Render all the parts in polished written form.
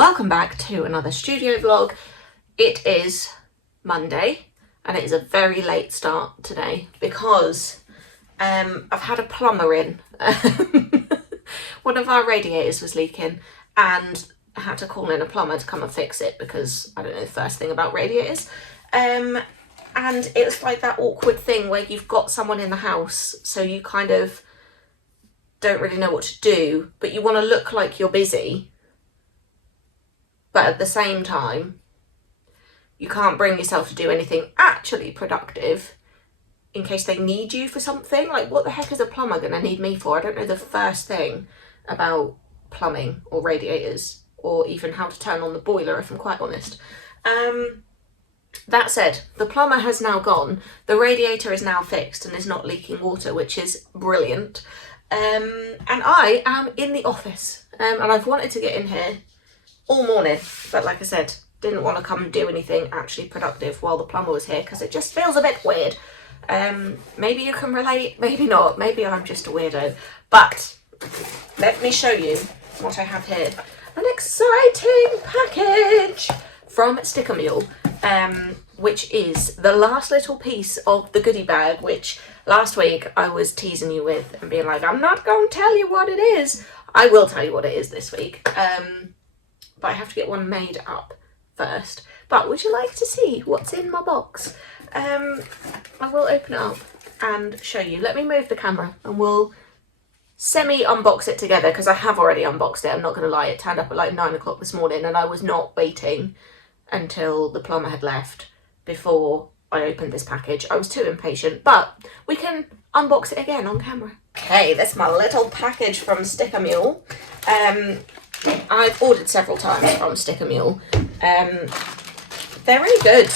Welcome back to another studio vlog. It is Monday and it is a very late start today because I've had a plumber in. One of our radiators was leaking and I had to call in a plumber to come and fix it because I don't know the first thing about radiators. And it was like that awkward thing where you've got someone in the house, so you kind of don't really know what to do, but you want to look like you're busy. But at the same time, you can't bring yourself to do anything actually productive in case they need you for something. Like, what the heck is a plumber going to need me for? I don't know the first thing about plumbing or radiators or even how to turn on the boiler, if I'm quite honest. That said, the plumber has now gone. The radiator is now fixed and is not leaking water, which is brilliant. And I am in the office and I've wanted to get in here all morning, but like I said, didn't want to come and do anything actually productive while the plumber was here because it just feels a bit weird. Maybe you can relate, maybe not, maybe I'm just a weirdo, but let me show you what I have here. An exciting package from Mule, which is the last little piece of the goodie bag, which last week I was teasing you with and being like, I'm not going to tell you what it is. I will tell you what it is this week. But I have to get one made up first. But would you like to see what's in my box? I will open it up and show you. Let me move the camera and we'll semi-unbox it together because I have already unboxed it. I'm not going to lie, it turned up at like 9 o'clock this morning and I was not waiting until the plumber had left before I opened this package. I was too impatient, but we can unbox it again on camera. Okay, that's my little package from Mule. I've ordered several times from Mule. They're really good.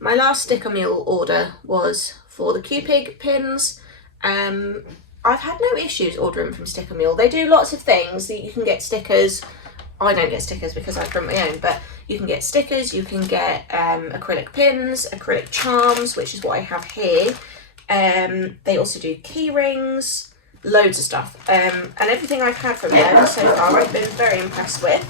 My last Mule order was for the Q-Pig pins. I've had no issues ordering from Mule. They do lots of things. You can get stickers. I don't get stickers because I print my own, but you can get stickers, you can get acrylic pins, acrylic charms, which is what I have here. They also do key rings. Loads of stuff, and everything I've had from them so far I've been very impressed with.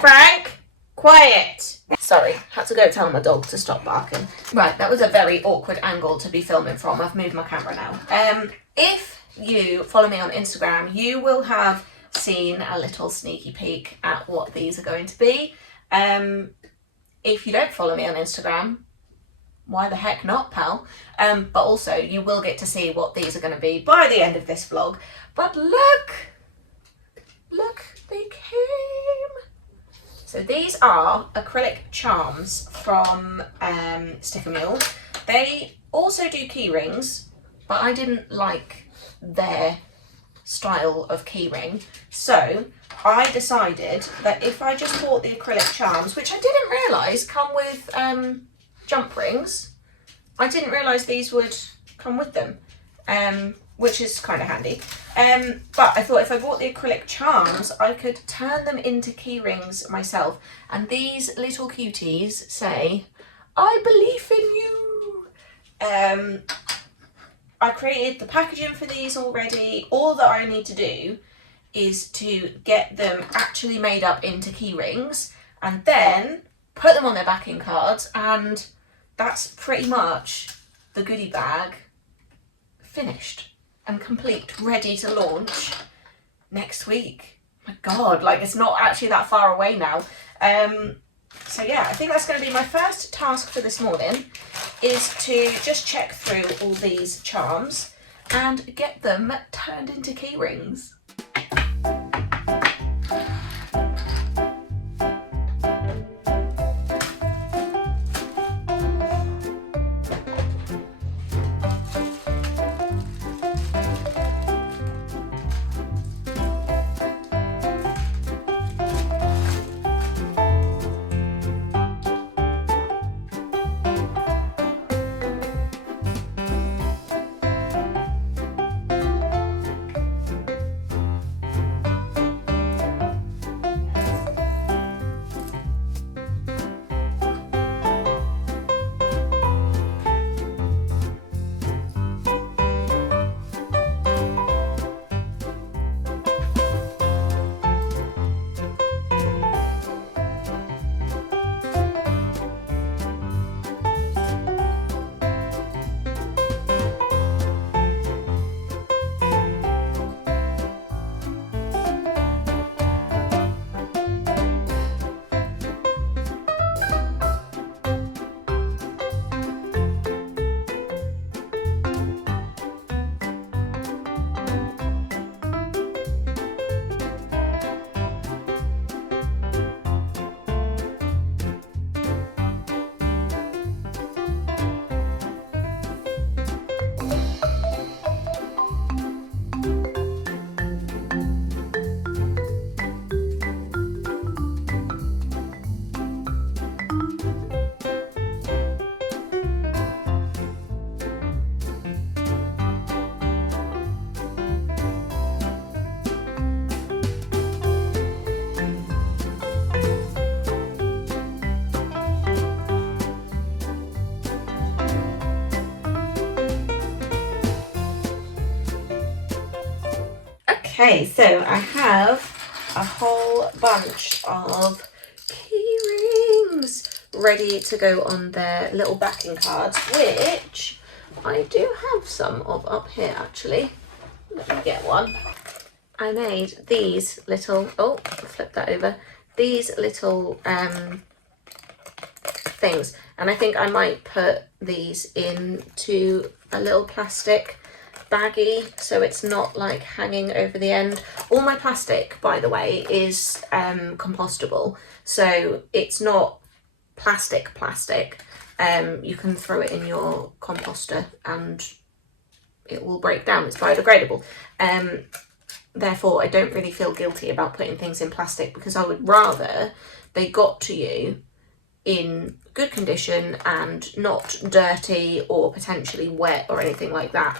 Frank, quiet! Sorry, had to go tell my dog to stop barking. Right, that was a very awkward angle to be filming from. I've moved my camera now. If you follow me on Instagram, you will have seen a little sneaky peek at what these are going to be. If you don't follow me on Instagram, why the heck not, pal? But also, you will get to see what these are going to be by the end of this vlog. But look, they came. So these are acrylic charms from Mule. They also do key rings, but I didn't like their style of key ring. So I decided that if I just bought the acrylic charms, which I didn't realise come with jump rings. I didn't realise these would come with them, which is kind of handy. But I thought if I bought the acrylic charms, I could turn them into key rings myself. And these little cuties say, I believe in you. I created the packaging for these already. All that I need to do is to get them actually made up into key rings and then put them on their backing cards, and that's pretty much the goodie bag finished and complete, ready to launch next week. My God, like it's not actually that far away now. So yeah, I think that's going to be my first task for this morning, is to just check through all these charms and get them turned into key rings. Okay, so I have a whole bunch of key rings ready to go on their little backing cards, which I do have some of up here actually. Let me get one. I made these little, oh, flip that over, these little things, and I think I might put these into a little plastic baggie so it's not like hanging over the end. All my plastic, by the way, is compostable, so it's not plastic. You can throw it in your composter and it will break down. It's biodegradable. Therefore, I don't really feel guilty about putting things in plastic, because I would rather they got to you in good condition and not dirty or potentially wet or anything like that.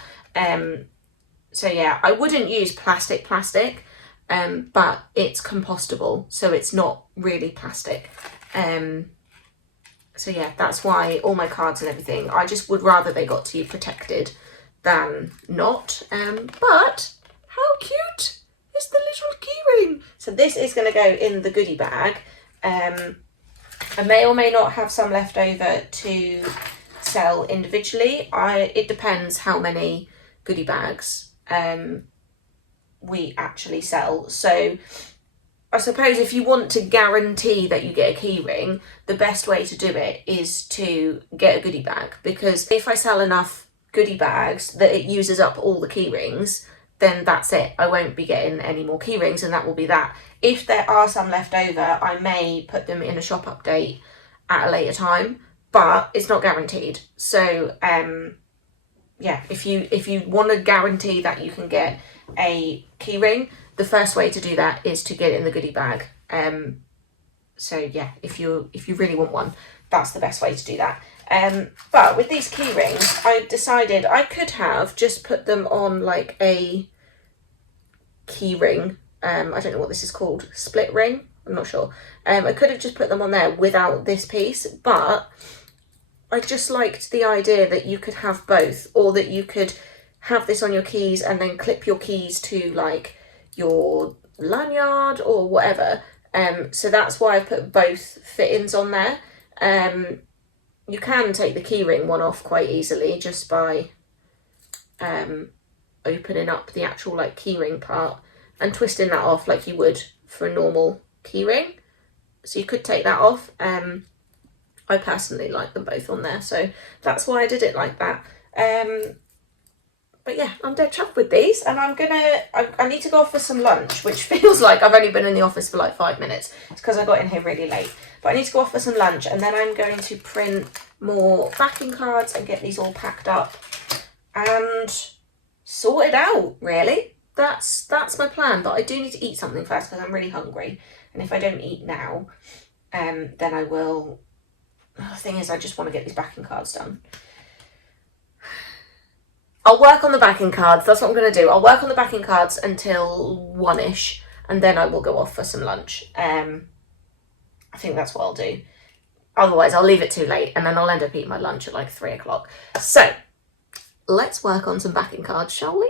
So yeah, I wouldn't use plastic, but it's compostable, so it's not really plastic. So yeah, that's why all my cards and everything, I just would rather they got to you protected than not. But how cute is the little keyring? So this is going to go in the goodie bag. I may or may not have some left over to sell individually. It depends how many goodie bags we actually sell. So I suppose if you want to guarantee that you get a keyring, the best way to do it is to get a goodie bag, because if I sell enough goodie bags that it uses up all the key rings, then that's it. I won't be getting any more key rings, and that will be that. If there are some left over, I may put them in a shop update at a later time, but it's not guaranteed. So yeah, if you want to guarantee that you can get a key ring, the first way to do that is to get it in the goodie bag. So yeah, if you really want one, that's the best way to do that. But with these key rings, I decided I could have just put them on like a key ring. I don't know what this is called, split ring, I'm not sure. I could have just put them on there without this piece, but I just liked the idea that you could have both, or that you could have this on your keys and then clip your keys to like your lanyard or whatever. So that's why I put both fittings on there. You can take the keyring one off quite easily just by opening up the actual like keyring part and twisting that off like you would for a normal keyring. So you could take that off. I personally like them both on there, so that's why I did it like that. But yeah, I'm dead chuffed with these, and I need to go off for some lunch, which feels like I've only been in the office for like 5 minutes. It's because I got in here really late. But I need to go off for some lunch, and then I'm going to print more backing cards and get these all packed up and sorted out, really. That's my plan, but I do need to eat something first because I'm really hungry. And if I don't eat now, then I will... The thing is, I just want to get these backing cards done. I'll work on the backing cards. That's what I'm going to do. I'll work on the backing cards until 1ish, and then I will go off for some lunch. I think that's what I'll do. Otherwise, I'll leave it too late, and then I'll end up eating my lunch at like 3 o'clock. So, let's work on some backing cards, shall we?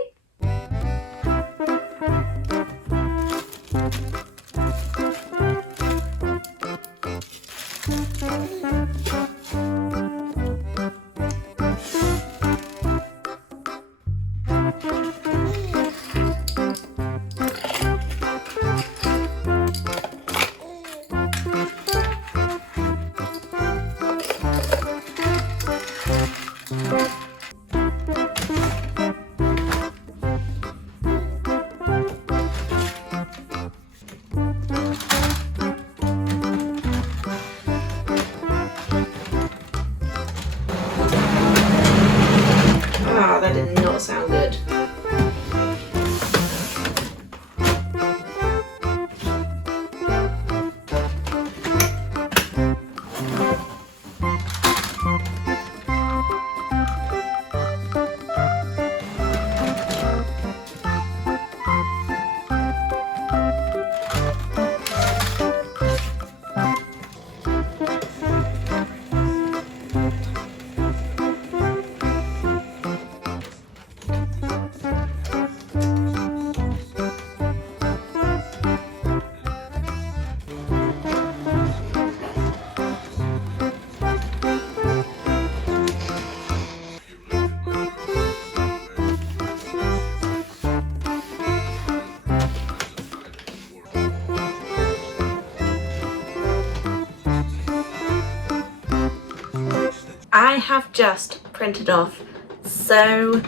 I have just printed off so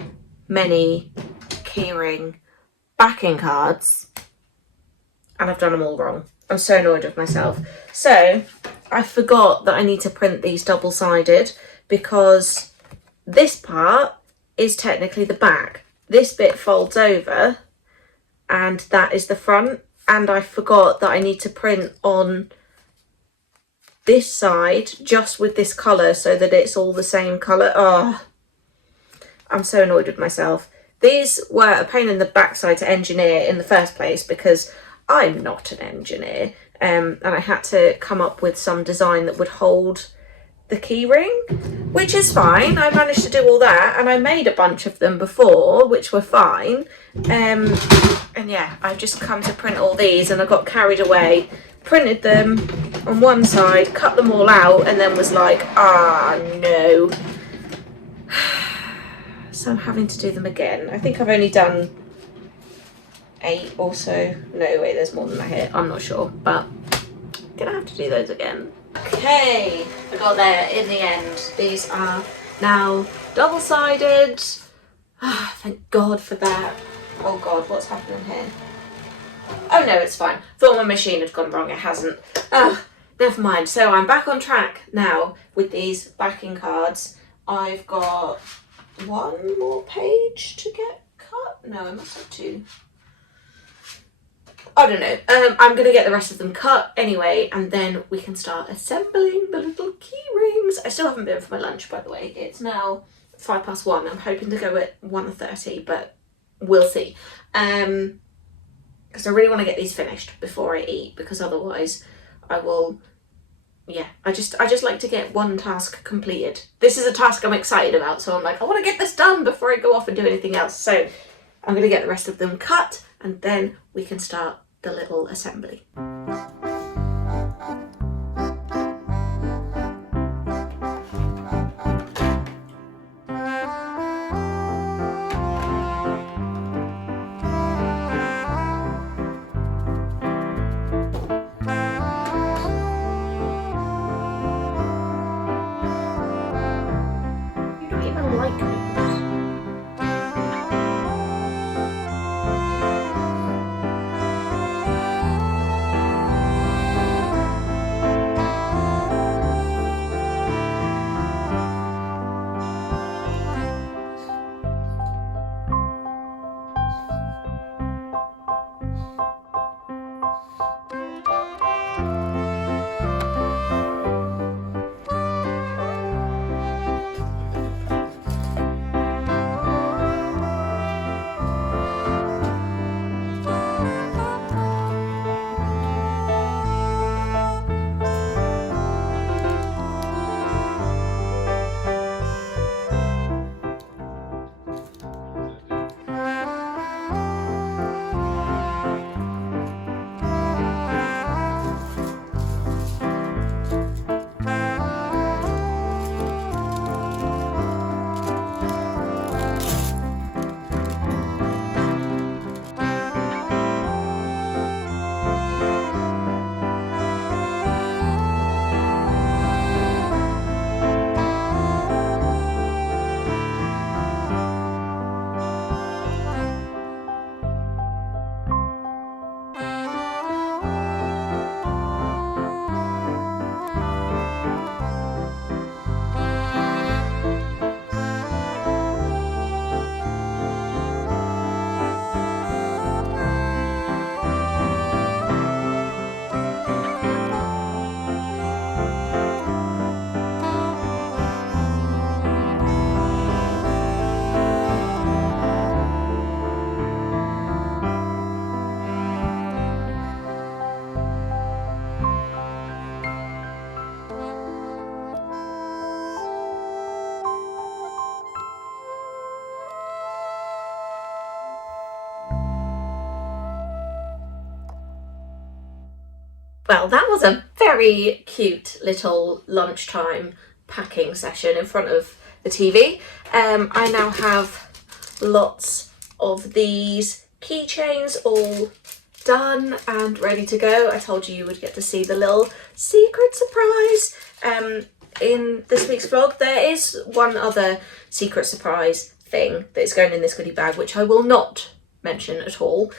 many keyring backing cards and I've done them all wrong. I'm so annoyed with myself. So I forgot that I need to print these double-sided because this part is technically the back. This bit folds over and that is the front, and I forgot that I need to print on this side just with this colour so that it's all the same colour. Oh, I'm so annoyed with myself. These were a pain in the backside to engineer in the first place because I'm not an engineer, and I had to come up with some design that would hold the keyring, which is fine. I managed to do all that, and I made a bunch of them before, which were fine. And yeah, I've just come to print all these and I got carried away, printed them on one side, cut them all out, and then was like, ah, no. So I'm having to do them again. I think I've only done 8 or so. No, wait, there's more than that here. I'm not sure, but I'm gonna have to do those again. Okay, I got there in the end. These are now double-sided. Ah, thank God for that. Oh God, what's happening here? Oh no, it's fine. Thought my machine had gone wrong. It hasn't. Ah, never mind. So I'm back on track now with these backing cards. I've got one more page to get cut. No, I must have 2. I don't know. I'm going to get the rest of them cut anyway, and then we can start assembling the little key rings. I still haven't been for my lunch, by the way. It's now 1:05. I'm hoping to go at 1:30, but we'll see. Because I really want to get these finished before I eat, because otherwise I will... Yeah, I just like to get one task completed. This is a task I'm excited about, so I'm like, I want to get this done before I go off and do anything else. So I'm going to get the rest of them cut, and then we can start the little assembly. Well, that was a very cute little lunchtime packing session in front of the TV. I now have lots of these keychains all done and ready to go. I told you you would get to see the little secret surprise. in this week's vlog. There is one other secret surprise thing that is going in this goodie bag, which I will not mention at all.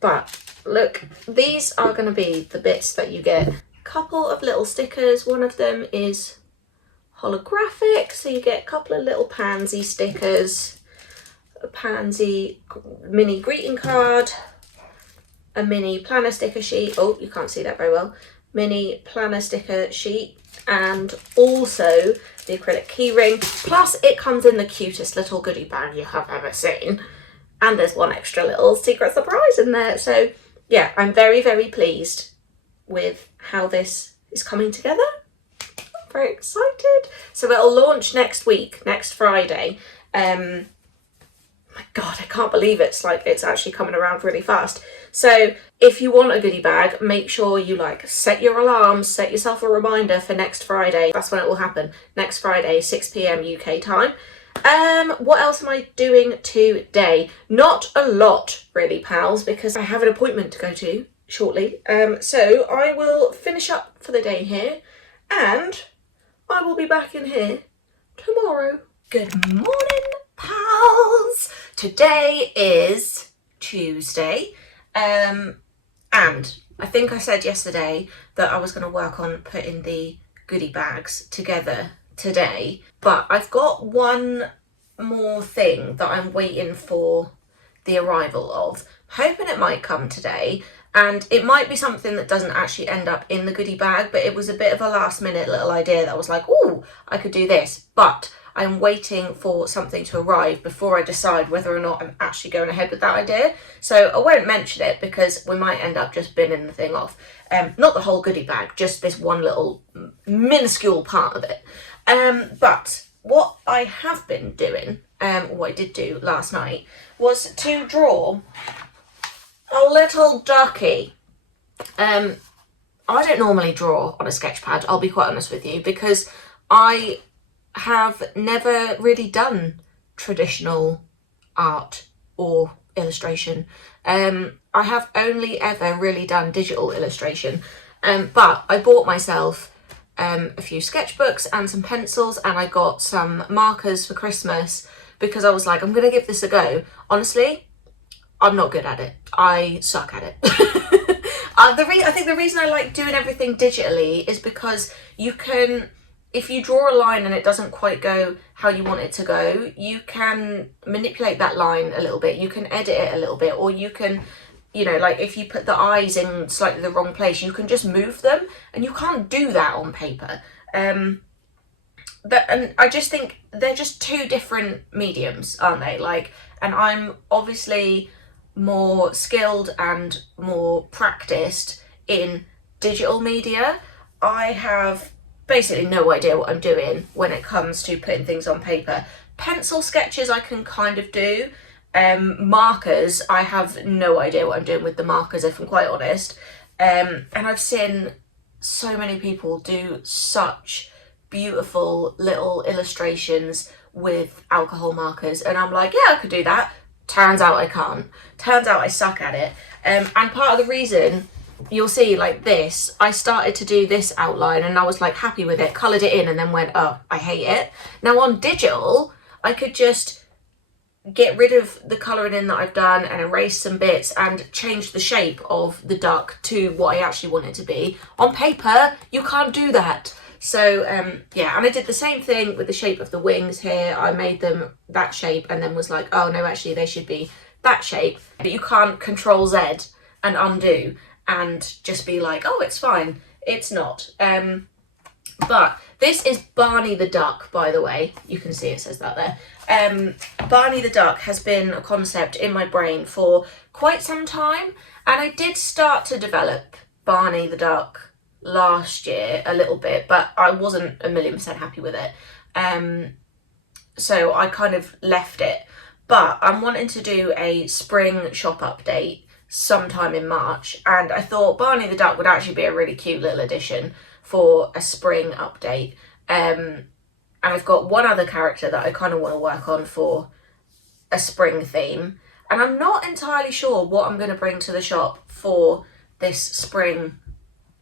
But look, these are going to be the bits that you get. A couple of little stickers. One of them is holographic, so you get a couple of little pansy stickers, a pansy mini greeting card, a mini planner sticker sheet. Oh, you can't see that very well. Mini planner sticker sheet, and also the acrylic key ring. Plus it comes in the cutest little goodie bag you have ever seen. And there's one extra little secret surprise in there. So yeah, I'm very, very pleased with how this is coming together. I'm very excited. So it'll launch next week, next Friday. My God, I can't believe it's actually coming around really fast. So if you want a goodie bag, make sure you set your alarms, set yourself a reminder for next Friday. That's when it will happen. Next Friday, 6 p.m. UK time. What else am I doing today? Not a lot really, pals, because I have an appointment to go to shortly. So I will finish up for the day here, and I will be back in here tomorrow. Good morning, pals. Today is Tuesday, and I think I said yesterday that I was going to work on putting the goodie bags together today, but I've got one more thing that I'm waiting for the arrival of. I'm hoping it might come today, and it might be something that doesn't actually end up in the goodie bag, but it was a bit of a last minute little idea that I was like, oh, I could do this, but I'm waiting for something to arrive before I decide whether or not I'm actually going ahead with that idea. So I won't mention it because we might end up just binning the thing off. Not the whole goodie bag, just this one little minuscule part of it. But what I have been doing, what I did do last night, was to draw a little ducky. I don't normally draw on a sketch pad, I'll be quite honest with you, because I have never really done traditional art or illustration. I have only ever really done digital illustration, but I bought myself a few sketchbooks and some pencils, and I got some markers for Christmas because I was like, I'm gonna give this a go. Honestly, I'm not good at it. I suck at it. I think the reason I like doing everything digitally is because you can, if you draw a line and it doesn't quite go how you want it to go, you can manipulate that line a little bit, you can edit it a little bit, or you can, if you put the eyes in slightly the wrong place, you can just move them, and you can't do that on paper. And I just think they're just two different mediums, aren't they? And I'm obviously more skilled and more practiced in digital media. I have basically no idea what I'm doing when it comes to putting things on paper. Pencil sketches I can kind of do. Markers, I have no idea what I'm doing with the markers, if I'm quite honest. And I've seen so many people do such beautiful little illustrations with alcohol markers, and I'm like, yeah, I could do that. Turns out I can't. Turns out I suck at it. And part of the reason, you'll see this, I started to do this outline and I was happy with it, coloured it in, and then went, oh, I hate it. Now on digital, I could just get rid of the colouring in that I've done and erase some bits and change the shape of the duck to what I actually want it to be. On paper, you can't do that. So yeah, and I did the same thing with the shape of the wings here. I made them that shape and then was like, oh no, actually they should be that shape. But you can't Control Z and undo and just be like, oh, it's fine. It's not. But this is Barney the Duck, by the way. You can see it says that there. Barney the Duck has been a concept in my brain for quite some time, and I did start to develop Barney the Duck last year a little bit, but I wasn't 1,000,000% happy with it. So I kind of left it. But I'm wanting to do a spring shop update sometime in March, and I thought Barney the Duck would actually be a really cute little addition for a spring update. And I've got one other character that I kind of want to work on for a spring theme, and I'm not entirely sure what I'm going to bring to the shop for this spring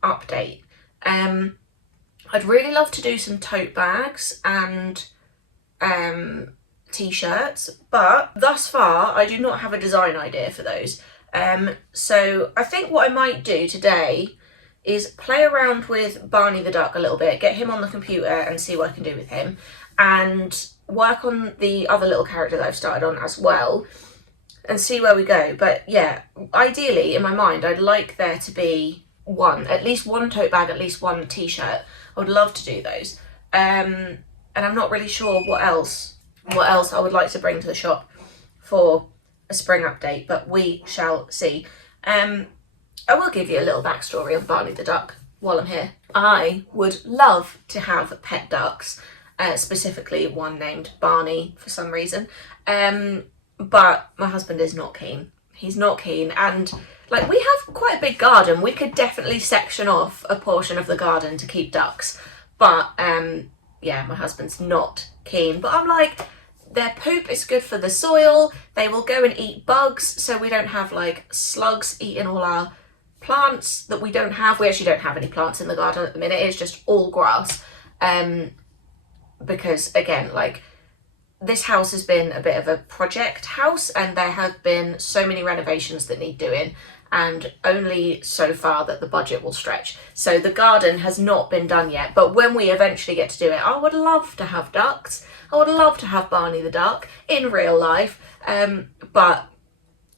update. I'd really love to do some tote bags and t-shirts, but thus far I do not have a design idea for those. So I think what I might do today is play around with Barney the Duck a little bit, get him on the computer and see what I can do with him, and work on the other little character that I've started on as well, and see where we go. But yeah, ideally in my mind I'd like there to be at least one tote bag, at least one t-shirt. I would love to do those. And I'm not really sure what else I would like to bring to the shop for a spring update, but we shall see. I will give you a little backstory on Barney the Duck while I'm here. I would love to have pet ducks, specifically one named Barney for some reason, but my husband is not keen. He's not keen, and like, we have quite a big garden. We could definitely section off a portion of the garden to keep ducks, but yeah, my husband's not keen. But I'm like, their poop is good for the soil. They will go and eat bugs, so we don't have like slugs eating all our plants that we don't have. We actually don't have any plants in the garden at the minute. It's just all grass. Because again, like, this house has been a bit of a project house, and there have been so many renovations that need doing, and only so far that the budget will stretch. So the garden has not been done yet, but when we eventually get to do it, I would love to have ducks. I would love to have Barney the Duck in real life, but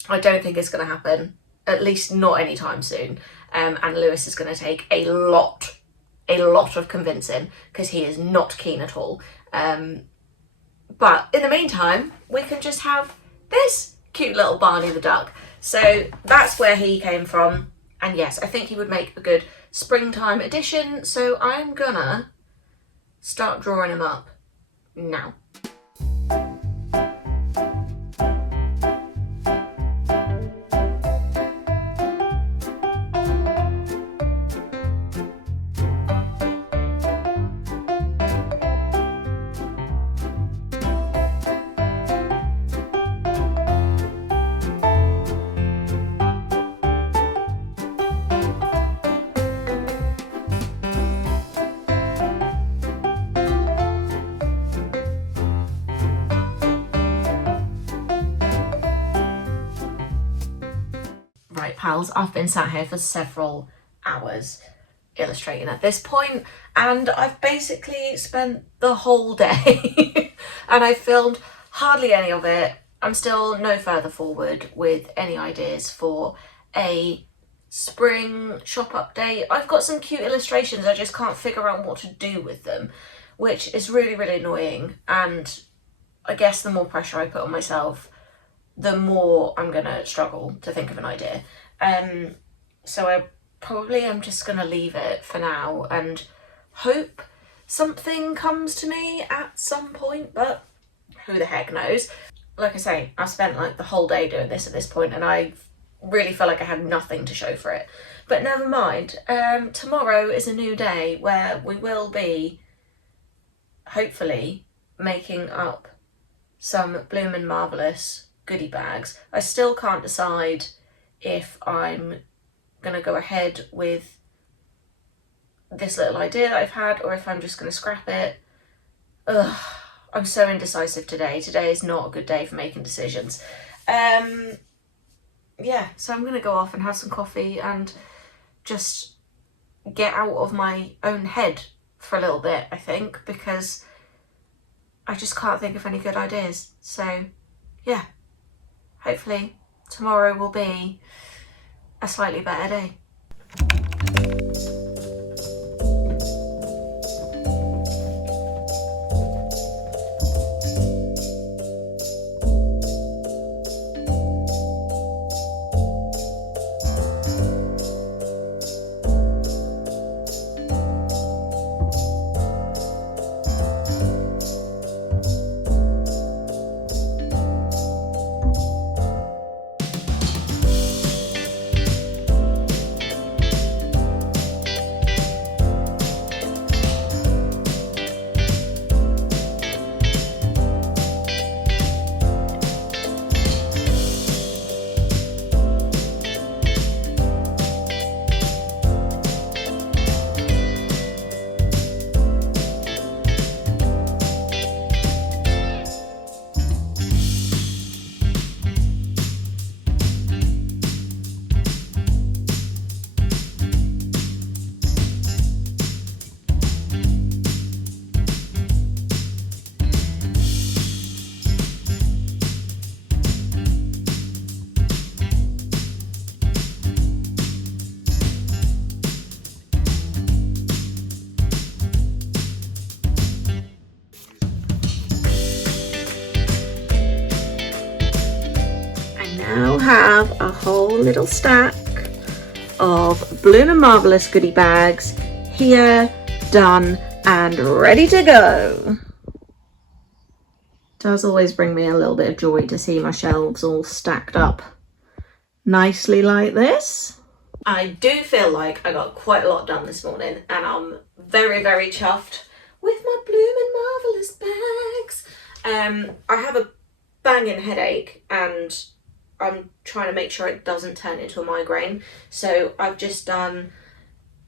I don't think it's going to happen, at least not anytime soon. And Lewis is going to take a lot of convincing, because he is not keen at all. But in the meantime, we can just have this cute little Barney the Duck. So that's where he came from. And yes, I think he would make a good springtime addition. So I'm gonna start drawing him up now. Right, pals, I've been sat here for several hours illustrating at this point, and I've basically spent the whole day and I filmed hardly any of it. I'm still no further forward with any ideas for a spring shop update. I've got some cute illustrations, I just can't figure out what to do with them, which is really, really annoying. And I guess the more pressure I put on myself, the more I'm gonna struggle to think of an idea. So I probably am just gonna leave it for now and hope something comes to me at some point, but who the heck knows. Like I say, I spent like the whole day doing this at this point, and I really felt like I had nothing to show for it. But never mind, tomorrow is a new day where we will be hopefully making up some Bloomin' Marvellous goodie bags. I still can't decide if I'm gonna go ahead with this little idea that I've had, or if I'm just gonna scrap it. Ugh, I'm so indecisive today. Today is not a good day for making decisions. Yeah, so I'm gonna go off and have some coffee and just get out of my own head for a little bit, I think, because I just can't think of any good ideas. So yeah, hopefully tomorrow will be a slightly better day. have a whole little stack of Bloom and Marvellous goodie bags here, done and ready to go. Does always bring me a little bit of joy to see my shelves all stacked up nicely like this. I do feel like I got quite a lot done this morning, and I'm very, very chuffed with my Bloom and Marvellous bags. I have a banging headache and I'm trying to make sure it doesn't turn into a migraine. So I've just done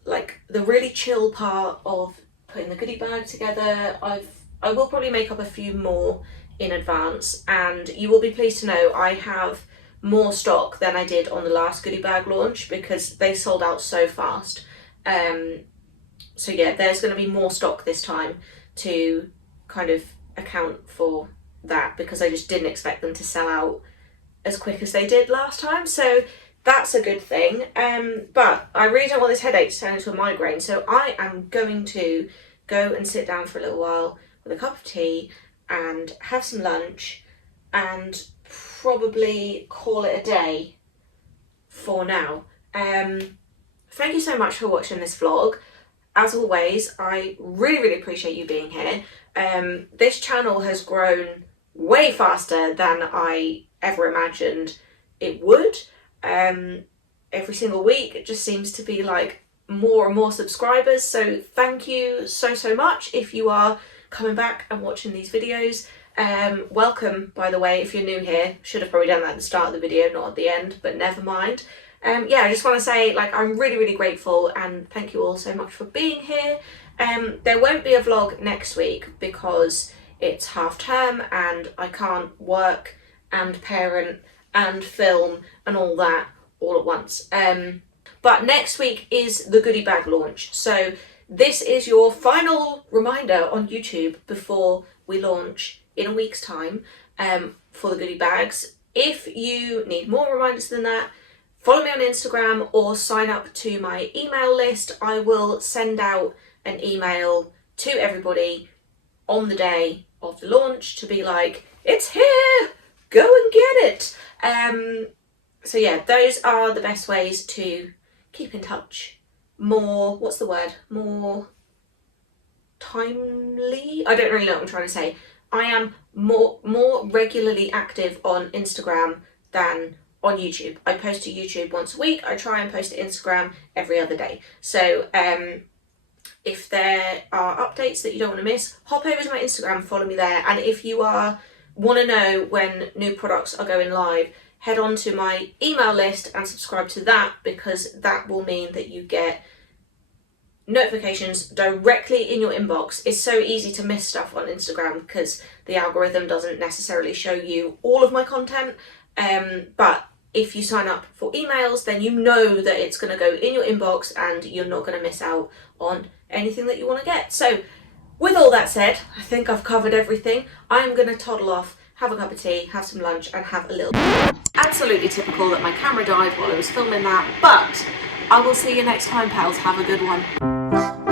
like the really chill part of putting the goodie bag together. I will probably make up a few more in advance, and you will be pleased to know I have more stock than I did on the last goodie bag launch because they sold out so fast. So yeah, there's going to be more stock this time to kind of account for that, because I just didn't expect them to sell out as quick as they did last time. So that's a good thing. But I really don't want this headache to turn into a migraine, so I am going to go and sit down for a little while with a cup of tea and have some lunch and probably call it a day for now. Thank you so much for watching this vlog. As always, I really appreciate you being here. This channel has grown way faster than I ever imagined it would. Every single week it just seems to be like more and more subscribers, so thank you so much if you are coming back and watching these videos. Welcome, by the way, if you're new here. Should have probably done that at the start of the video, not at the end, but never mind. Yeah, I just want to say, like, I'm really grateful, and thank you all so much for being here. There won't be a vlog next week because it's half term and I can't work and parent and film and all that all at once. But next week is the goodie bag launch, so this is your final reminder on YouTube before we launch in a week's time for the goodie bags. If you need more reminders than that, follow me on Instagram or sign up to my email list. I will send out an email to everybody on the day of the launch to be like, it's here, go and get it. So yeah, those are the best ways to keep in touch. More, what's the word? More timely? I don't really know what I'm trying to say. I am more regularly active on Instagram than on YouTube. I post to YouTube once a week. I try and post to Instagram every other day. So if there are updates that you don't want to miss, hop over to my Instagram and follow me there. And if you want to know when new products are going live, head on to my email list and subscribe to that, because that will mean that you get notifications directly in your inbox. It's so easy to miss stuff on Instagram because the algorithm doesn't necessarily show you all of my content, but if you sign up for emails, then you know that it's going to go in your inbox and you're not going to miss out on anything that you want to get. So with all that said, I think I've covered everything. I'm going to toddle off, have a cup of tea, have some lunch and have a little... Absolutely typical that my camera died while I was filming that, but I will see you next time, pals. Have a good one.